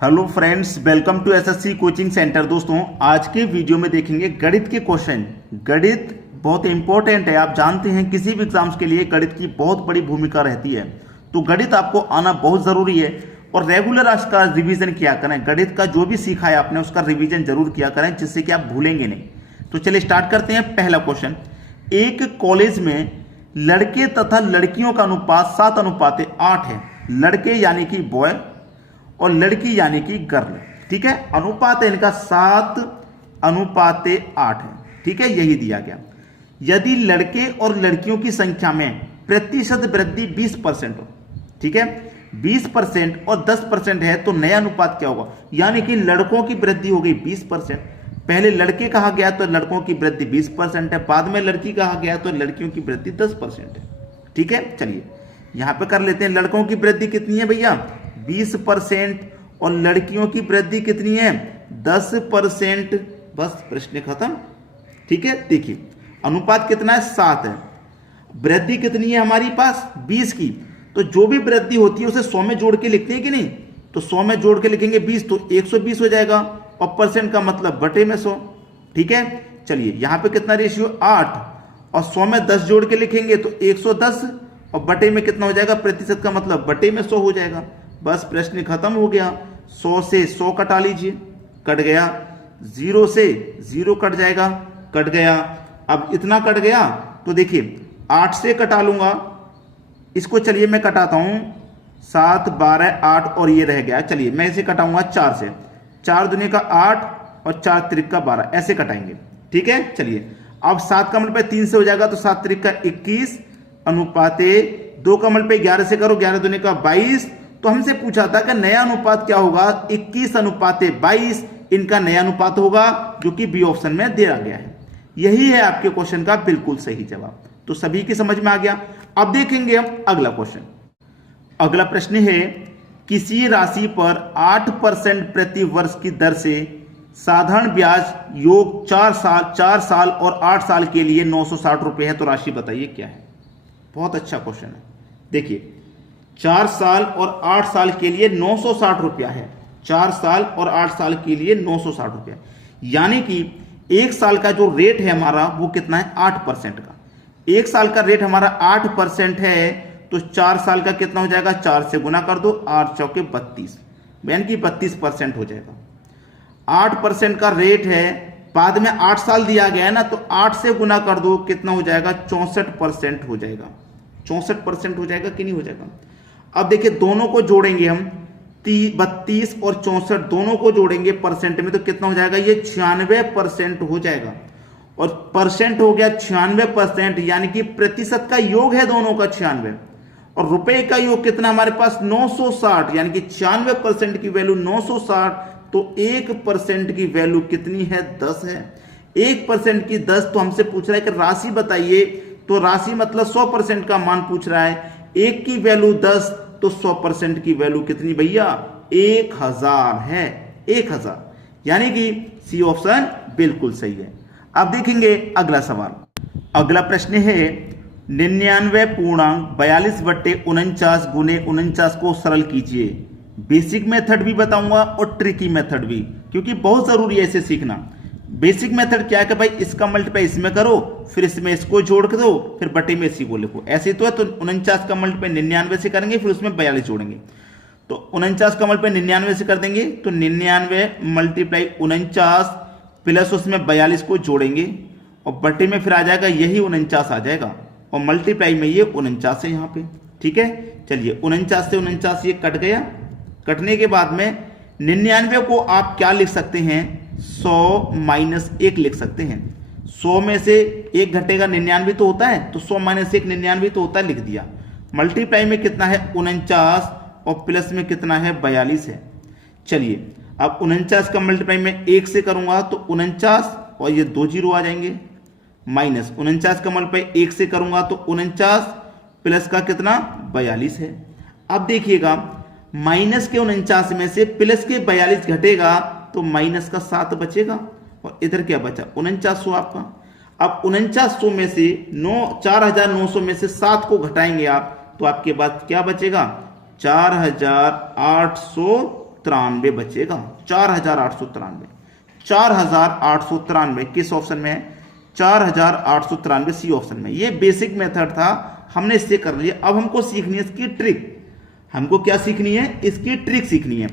Hello friends, welcome to SSC coaching centre. दोस्तों, आज के वीडियो में देखेंगे गणित के क्वेश्चन। गणित बहुत इंपॉर्टेंट है। आप जानते हैं किसी भी एग्जाम्स के लिए गणित की बहुत बड़ी भूमिका रहती है, तो गणित आपको आना बहुत जरूरी है और रेगुलर उसका रिवीजन किया करें। गणित का जो भी सीखा है आपने उसका रिवीजन जरूर किया करें, जिससे कि आप भूलेंगे नहीं। तो चलिए स्टार्ट करते हैं। पहला क्वेश्चन, एक कॉलेज में लड़के तथा लड़कियों का अनुपात 7:8 है। लड़के यानी कि बॉय और लड़की यानी कि गर्ल। ठीक है, अनुपात है इनका 7:8 है। ठीक है, यही दिया गया। यदि लड़के और लड़कियों की संख्या में प्रतिशत वृद्धि 20% हो, ठीक है, 20% और 10% है, तो नया अनुपात क्या होगा? यानी कि लड़कों की वृद्धि हो गई 20%। पहले लड़के कहा गया तो लड़कों की वृद्धि 20% है, बाद में लड़की कहा गया तो लड़कियों की वृद्धि 10% है। ठीक है, चलिए यहां पे कर लेते हैं। लड़कों की वृद्धि कितनी है भैया? 20% और लड़कियों की वृद्धि कितनी है? 10%। बस प्रश्न खत्म। ठीक है, देखिए अनुपात कितना है? 7 है। वृद्धि कितनी है हमारी पास? 20 की। तो जो भी वृद्धि होती है उसे 100 में जोड़ के लिखते हैं कि नहीं? तो 100 में जोड़ के लिखेंगे 20 तो 120 हो जाएगा, और परसेंट का मतलब बटे में 100। ठीक है, चलिए यहां पे कितना रेशियो? 8, और 100 में 10 जोड़ के लिखेंगे तो 110, और बटे में कितना हो जाएगा? प्रतिशत का मतलब बटे में 100 हो जाएगा। बस प्रश्न खत्म हो गया। 100 से 100 कटा लीजिए, कट गया। 0 से 0 कट जाएगा, कट गया। अब इतना कट गया तो देखिए 8 से कटा लूंगा इसको। चलिए मैं कटाता हूं, 7 12 8 और ये रह गया। चलिए मैं इसे कटाऊंगा 4 से। 4 दूनी का 8 और 4 त्रिक का 12, ऐसे कटाएंगे। ठीक है, चलिए अब 7 का मल्टीप्लाई 3 से हो जाएगा तो 7 त्रिक का 21 अनुपाते 2 का मल्टीप्लाई 11 से करो, 11 दूनी का 22। तो हमसे पूछा था कि नया अनुपात क्या होगा? 21:22 इनका नया अनुपात होगा, जो कि बी ऑप्शन में दिया गया है। यही है आपके क्वेश्चन का बिल्कुल सही जवाब। तो सभी की समझ में आ गया। अब देखेंगे हम अगला क्वेश्चन। अगला प्रश्न है, किसी राशि पर 8% प्रति वर्ष की दर से साधारण ब्याज योग 4 साल और 8 साल के लिए 960 रुपए है, तो राशि बताइए क्या है? बहुत अच्छा क्वेश्चन है। देखिए 4 साल और 8 साल के लिए 960 रुपया है। 4 साल और 8 साल के लिए 960 रुपया, यानी कि 1 साल का जो रेट है हमारा वो कितना है? 8% का। 1 साल का रेट हमारा 8% है, तो 4 साल का कितना हो जाएगा? 4 से गुना कर दो, 8 चौके 32, यानी कि 32% हो जाएगा। 8% का रेट है, बाद में 8 साल दिया गया है ना, तो 8 से गुना कर दो, कितना हो जाएगा? 64% हो जाएगा। 64% हो जाएगा कि नहीं हो जाएगा? अब देखिए दोनों को जोड़ेंगे हम, 32 और 64 दोनों को जोड़ेंगे परसेंट में, तो कितना हो जाएगा? ये 96% हो जाएगा। और परसेंट हो गया 96%, यानी कि प्रतिशत का योग है दोनों का 96, और रुपए का योग कितना हमारे पास? 960, यानी कि 96% की वैल्यू 960, तो 1% की वैल्यू कितनी है? 10 है। 1% की 10, तो हमसे पूछ रहा है कि राशि बताइए, तो राशि मतलब 100% का मान पूछ रहा है। 1 की वैल्यू 10, तो 100% की वैल्यू कितनी भैया? 1000 है। 1000, यानी कि सी ऑप्शन बिल्कुल सही है। अब देखेंगे अगला सवाल। अगला प्रश्न है, 99.42/49 गुने 49 को सरल कीजिए। बेसिक मेथड भी बताऊंगा और ट्रिकी मेथड भी, क्योंकि बहुत जरूरी है इसे सीखना। बेसिक मेथड क्या है कि भाई इसका मल्टीप्लाई इसमें करो, फिर इसमें इसको जोड़ के दो, फिर बटे में इसी को लिखो। ऐसे तो है, तो 49 का मल्टीप्लाई 99 से करेंगे, फिर उसमें 42 जोड़ेंगे। तो 49 का मल्टीप्लाई 99 से कर देंगे, तो 99 मल्टीप्लाई 49 प्लस उसमें 42 को जोड़ेंगे, और बटे में फिर आ जाएगा यही 49 आ जाएगा, और मल्टीप्लाई में ये 49 है यहाँ पे। ठीक है, चलिए 49 से 49 ये कट गया। कटने के बाद में 99 को आप क्या लिख सकते हैं? 100 माइनस 1 लिख सकते हैं। 100 में से 1 घटेगा, 99 तो होता है, तो 100 माइनस 1 99 तो होता है, लिख दिया। मल्टीप्लाई में कितना है? 49, और प्लस में कितना है? 42 है। चलिए अब 49 का मल्टीप्लाई में 1 से करूंगा तो 49, और ये 2 जीरो आ जाएंगे, माइनस 49 का मल्टीप्लाई 1 से करूंगा तो 49 प्लस का कितना? 42 है। अब देखिएगा माइनस के 49 में से प्लस के 42 घटेगा, तो माइनस का 7 बचेगा, और इधर क्या बचा? 4900 आपका। अब 4900 में से 4900 में से 7 को घटाएंगे आप, तो आपके पास क्या बचेगा? 4800 893 बचेगा। 4893 किस ऑप्शन में है? 4893 सी ऑप्शन में। ये बेसिक मेथड था, हमने इससे कर लिया। अब हमको सीखनी है इसकी ट्रिक। हमको क्या सीखनी है? इसकी ट्रिक सीखनी है।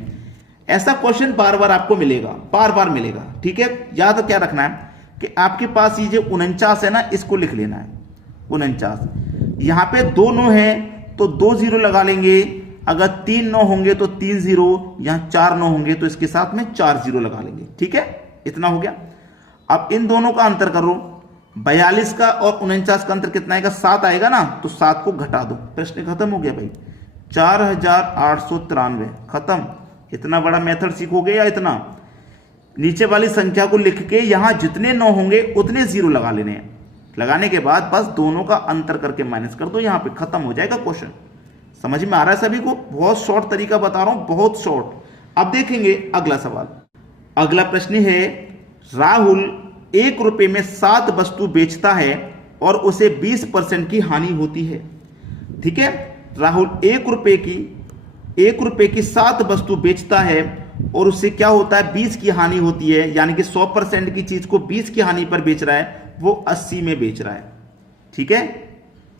ऐसा क्वेश्चन बार बार आपको मिलेगा, बार बार मिलेगा, ठीक है। याद क्या रखना है कि आपके पास ये जो 49 है ना, इसको लिख लेना है 49। यहां पे 2 9 है तो 2 0 लगा लेंगे। अगर 3 9 होंगे तो 3 0, यहां 4 9 होंगे तो इसके साथ में 4 0 लगा लेंगे, ठीक है। इतना हो गया। अब इन दोनों का अंतर करो, 42 का और 49 का अंतर कितना आएगा? 7 आएगा ना, तो 7 को घटा दो, प्रश्न खत्म हो गया भाई। 4893 खत्म। इतना बड़ा मेथड सीखोगे या इतना? नीचे वाली संख्या को लिख के यहां जितने 9 होंगे उतने 0 लगा लेने हैं। लगाने के बाद बस दोनों का अंतर करके माइनस कर दो, यहां पे खत्म हो जाएगा क्वेश्चन। समझ में आ रहा है सभी को? बहुत शॉर्ट तरीका बता रहा हूं, बहुत शॉर्ट। अब देखेंगे अगला सवाल। अगला प्रश्न है, राहुल 1 रुपए में 7 वस्तु बेचता है और उसे 20% की हानि होती है, ठीक है। राहुल 1 रुपए की 7 वस्तु बेचता है और उससे क्या होता है? 20 की हानि होती है, यानी कि 100% की चीज को 20 की हानि पर बेच रहा है, वो 80 में बेच रहा है, ठीक है।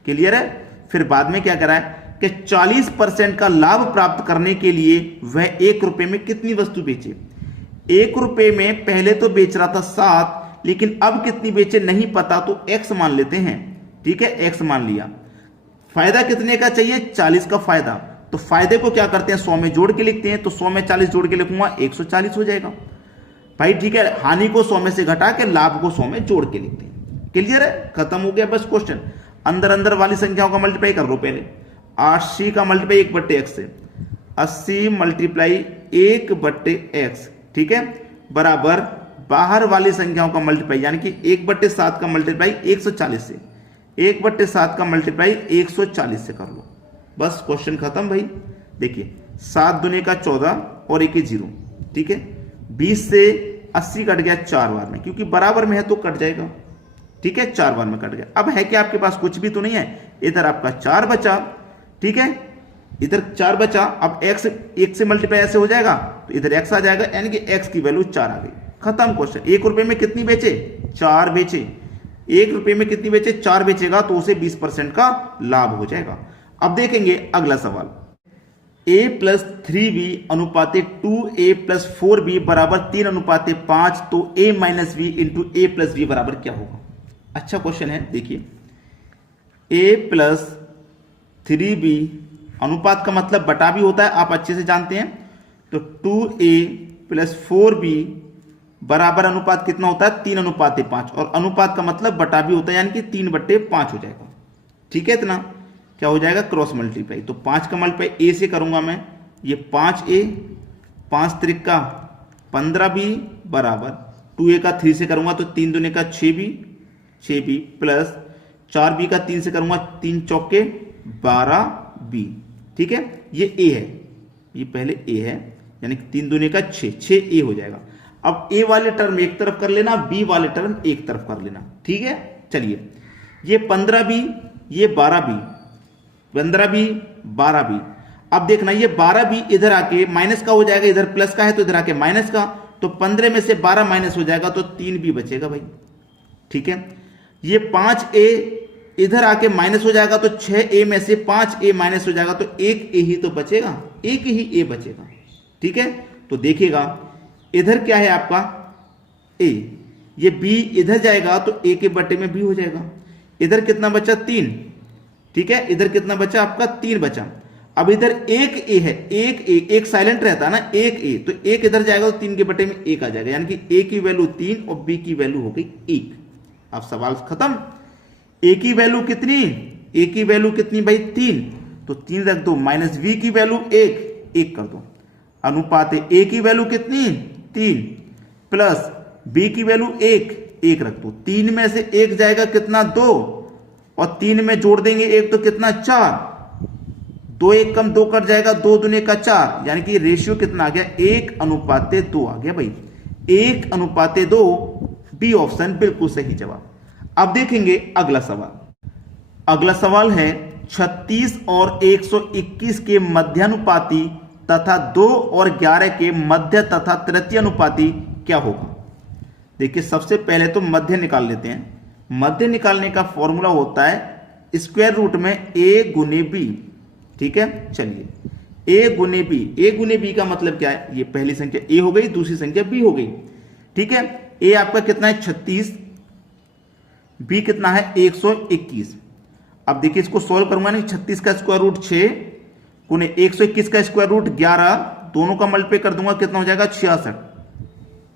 क्लियर है? फिर बाद में क्या करा है कि 40% का लाभ प्राप्त करने के लिए वह 1 रुपए में कितनी वस्तु बेचे? 1 रुपए में पहले तो बेच रहा था 7, लेकिन अब कितनी बेचे नहीं पता, तो x मान लेते हैं, ठीक है। x मान लिया। फायदा कितने का चाहिए? 40 का फायदा। तो फायदे को क्या करते हैं? 100 में जोड़ के लिखते हैं। तो 100 में 40 जोड़ के लिखूंगा, 140 हो जाएगा भाई, ठीक है। हानि को 100 में से घटा के लाभ को 100 में जोड़ के लिखते हैं। क्लियर है? खत्म हो गया बस क्वेश्चन। अंदर अंदर वाली संख्याओं का मल्टीप्लाई कर लो पहले। 80 का मल्टीप्लाई 1/x से, 80 मल्टीप्लाई 1/x, ठीक है, बराबर बाहर वाली संख्याओं का मल्टीप्लाई, यानी कि 1/7 का मल्टीप्लाई 140 से, 1/7 का मल्टीप्लाई 140 से कर लो, बस क्वेश्चन खत्म भाई। देखिए 7 दूनी का 14 और 1 0, ठीक है। 20 से 80 कट गया 4 बार में, क्योंकि बराबर में है तो कट जाएगा, ठीक है। 4 बार में कट गया। अब है कि आपके पास कुछ भी तो नहीं है, इधर आपका 4 बचा, ठीक है, इधर 4 बचा। अब x 1 से मल्टीप्लाई ऐसे हो जाएगा तो इधर x आ जाएगा, यानी कि x की वैल्यू 4 आ गई। खत्म क्वेश्चन। 1 रुपए में कितनी बेचे? 4 बेचे। 1 रुपए में कितनी बेचे? 4 बेचेगा तो उसे 20% का लाभ हो जाएगा। अब देखेंगे अगला सवाल। a + 3b अनुपाते 2a + 4b बराबर 3 अनुपाते 5, तो a - b into a + b बराबर क्या होगा? अच्छा क्वेश्चन है। देखिए a + 3b अनुपात का मतलब बटा भी होता है, आप अच्छे से जानते हैं। तो 2a + 4b बराबर अनुपात कितना होता है? 3 अनुपाते 5, और अनुपात का मतलब बटा भी होता है, यानी कि 3/5 हो जाएगा, ठीक है। इतना क्या हो जाएगा? Cross multiply. तो 5 का मल्टीप्लाई a से करूंगा मैं, ये 5a, 5 त्रिका 15b बराबर 2a का 3 से करूंगा तो 3 दूने का 6b प्लस 4b का 3 से करूंगा 3 चौके 12b, ठीक है। ये a है, ये पहले a है, यानी कि 3 दूने का 6a हो जाएगा। अब a वाले टर्म एक तरफ कर लेना, b वाले टर्म एक तरफ कर लेना, ठीक है। चलिए ये 15b, ये 12b, 15b 12b। अब देखना ये 12b इधर आके माइनस का हो जाएगा, इधर प्लस का है तो इधर आके माइनस का, तो 15 में से 12 माइनस हो जाएगा तो 3b बचेगा भाई, ठीक है। ये 5a इधर आके माइनस हो जाएगा तो 6a में से 5a माइनस हो जाएगा तो 1a ही तो बचेगा, एक ही a बचेगा, ठीक है। तो देखिएगा इधर क्या है आपका a, ये b इधर जाएगा तो a के बटे में b हो जाएगा। इधर कितना बचा? 3, ठीक है। इधर कितना बचा आपका? 3 बचा। अब इधर एक a है, एक साइलेंट रहता है ना, एक a, तो एक इधर जाएगा तो 3 के बटे में 1 आ जाएगा, यानी कि a की वैल्यू 3 और b की वैल्यू हो गई 1। अब सवाल खत्म। a की वैल्यू कितनी? a की वैल्यू कितनी भाई? 3, तो 3 रख दो, माइनस b की वैल्यू 1 कर दो, अनुपात a की वैल्यू कितनी? 3 प्लस b की वैल्यू 1 रख दो। 3 में से 1 जाएगा कितना? 2, और 3 में जोड़ देंगे 1 तो कितना? 4, 2 1 कम 2 कट जाएगा, 2 दूने का 4, यानी कि रेशियो कितना आ गया? 1:2 आ गया भाई, 1:2। बी ऑप्शन बिल्कुल सही जवाब। अब देखेंगे अगला सवाल। अगला सवाल है 36 और 121 के मध्यानुपाती तथा 2 और 11 के मध्य तथा तृतीय अनुपाती क्या होगा। देखिए सबसे पहले तो मध्य निकाल लेते हैं। मध्य निकालने का फॉर्मूला होता है स्क्वायर रूट में a गुने बी। ठीक है, चलिए a गुने बी। a गुने बी का मतलब क्या है, ये पहली संख्या a हो गई, दूसरी संख्या b हो गई। ठीक है, a आपका कितना है 36, b कितना है 121। अब देखिए इसको सोल्व करूंगा नहीं, 36 का स्क्वायर रूट 6 गुने 121 का स्क्वायर रूट 11, दोनों का मल्टीप्लाई कर दूंगा, कितना हो जाएगा 66।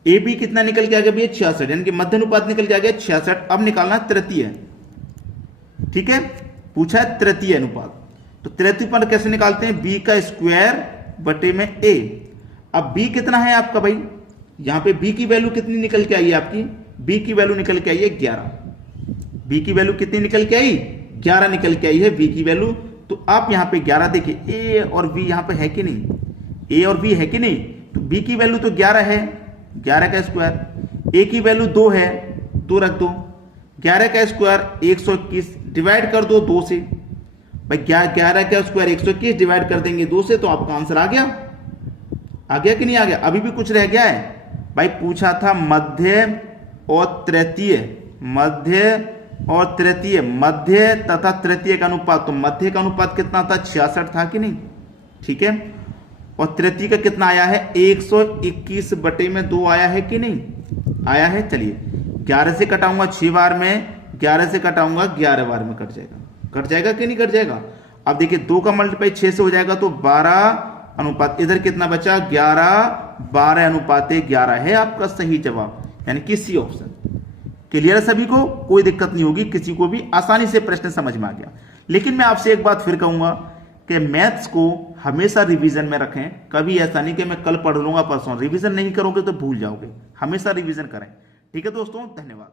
ए बी कितना निकल के आ गया भैया 66, यानी कि मध्य अनुपात निकल के आ गया 66। अब निकालना तृतीय। ठीक है, पूछा है तृतीय अनुपात, तो तृतीय अनुपात कैसे निकालते हैं, बी का स्क्वायर बटे में ए। अब बी कितना है आपका भाई, यहां पे बी की वैल्यू कितनी निकल के आई है आपकी, बी की वैल्यू निकल के आई है 11। बी की वैल्यू कितनी निकल के आई, 11 निकल के आई है बी की वैल्यू। तो आप यहां पे 11 देखिए, ए और बी यहां पे है कि नहीं, ए और बी है कि नहीं, तो बी की वैल्यू तो 11 है, 11 का स्क्वायर, ए की वैल्यू 2 है, 2 रख दो, 11 का स्क्वायर 121 डिवाइड कर दो 2 से। भाई 11 का स्क्वायर 121 डिवाइड कर देंगे 2 से, तो आपका आंसर आ गया कि नहीं आ गया, अभी भी कुछ रह गया है भाई। पूछा था मध्य और तृतीय, मध्य और तृतीय, मध्य तथा तृतीय का अनुपात, तो मध्य का अनुपात कितना था 66 था कि नहीं। ठीक है, और तृतीय का कितना आया है 121 बटे में 2 आया है कि नहीं आया है। चलिए 11 से कटाऊंगा 6 बार में, 11 से कटाऊंगा 11 बार में, कट जाएगा कि नहीं कट जाएगा। अब देखिए 2 का मल्टीप्लाई 6 से हो जाएगा, तो 12 अनुपात, इधर कितना बचा 11, 12 अनुपात 11 है आपका सही जवाब, यानी कि सी ऑप्शन। क्लियर है सभी को, कोई दिक्कत नहीं होगी, किसी को भी आसानी से प्रश्न समझ में आ गया। लेकिन मैं आपसे एक बात फिर कहूंगा कि मैथ्स को हमेशा रिवीजन में रखें। कभी ऐसा नहीं कि मैं कल पढ़ लूंगा परसों, रिवीजन नहीं करोगे तो भूल जाओगे, हमेशा रिवीजन करें। ठीक है दोस्तों, धन्यवाद।